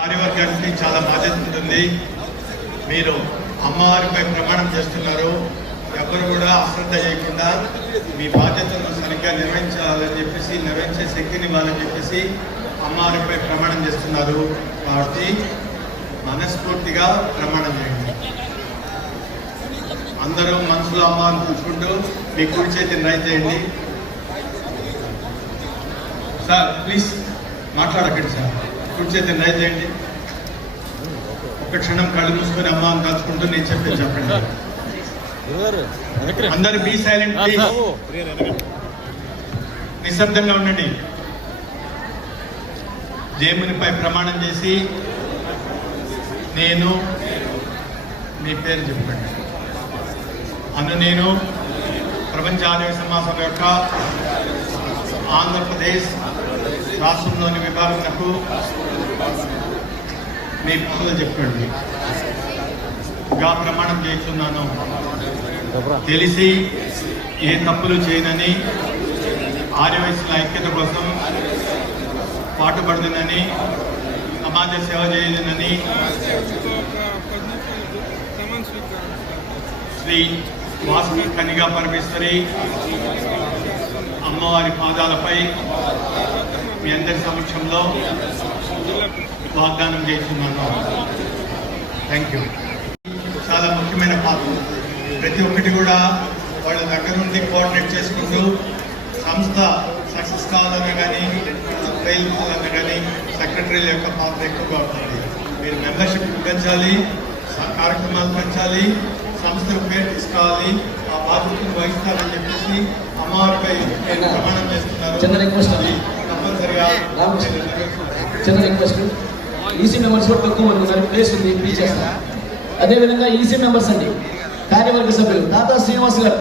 కార్యవర్గానికి చాలా బాధ్యత ఉంటుంది. మీరు అమ్మవారిపై ప్రమాణం చేస్తున్నారు. ఎవరు కూడా అశ్రద్ధ చేయకుండా మీ బాధ్యతను సరిగ్గా నిర్వహించాలని చెప్పేసి నిర్వహించే శక్తిని ఇవ్వాలని చెప్పేసి అమ్మవారిపై ప్రమాణం చేస్తున్నారు. కాబట్టి మనస్ఫూర్తిగా ప్రమాణం చేయండి. అందరూ మనసులో అమ్మవారిని చూసుకుంటూ మీ కుడి చేతిని రైట్ చేయండి. సార్ ప్లీజ్ మాట్లాడకండి సార్. కుడి రైట్ చేయండి. ఒక్క క్షణం కళ్ళు మూసుకొని అమ్మ అని తలుచుకుంటూ నేను చెప్పేది చెప్పండి. అందరు బీ సైలెంట్ నిశ్శబ్దంగా ఉండండి. దేవునిపై ప్రమాణం చేసి నేను మీ పేరు చెప్పండి అను నేను ప్రపంచ ఆరోగ్య సమాసం యొక్క ఆంధ్రప్రదేశ్ రాష్ట్రంలోని విభాగములకు మీ పనులు చెప్పండి. గా ప్రమాణం చేస్తున్నాను. తెలిసి ఏ తప్పులు చేయనని ఆర్యవయసుల ఐక్యత కోసం పాటుపడుతుందని సమాజ సేవ చేయదనని శ్రీ వాసు కనిగా పరమేశ్వరి అమ్మవారి పాదాలపై మీ అందరి సమక్షంలో వాగ్దానం చేస్తున్నాను. థ్యాంక్ యూ చాలా ముఖ్యమైన పాత్ర. ప్రతి ఒక్కటి కూడా వాళ్ళ దగ్గర నుండి కోఆర్డినేట్ చేసుకుంటూ సంస్థ సక్సెస్ కావాలన్నా కానీ ఫెయిల్ కావాలన్నా కానీ సెక్రటరీల యొక్క పాత్ర ఎక్కువగా ఉంటుంది మీరు మెంబర్షిప్ పెంచాలి స- కార్యక్రమాలు పెంచాలి సంస్థకు పేరు తీసుకురావాలి ఆ బాధ్యతను వహిస్తారని చెప్పేసి అమ్మవారిపై ప్రమాణం చేస్తున్నారు. చిన్న రిక్వెస్ట్ అండి. తప్పనిసరిగా. చిన్న రిక్వెస్ట్ ఈసీ మెంబర్స్ కూడా తక్కువ మంది ఉన్నారు ప్లేస్ ఉంది అదేవిధంగా ఈసీ మెంబర్స్ అండి కార్యవర్గ సభ్యులు తాతా శ్రీనివాస్ గారు.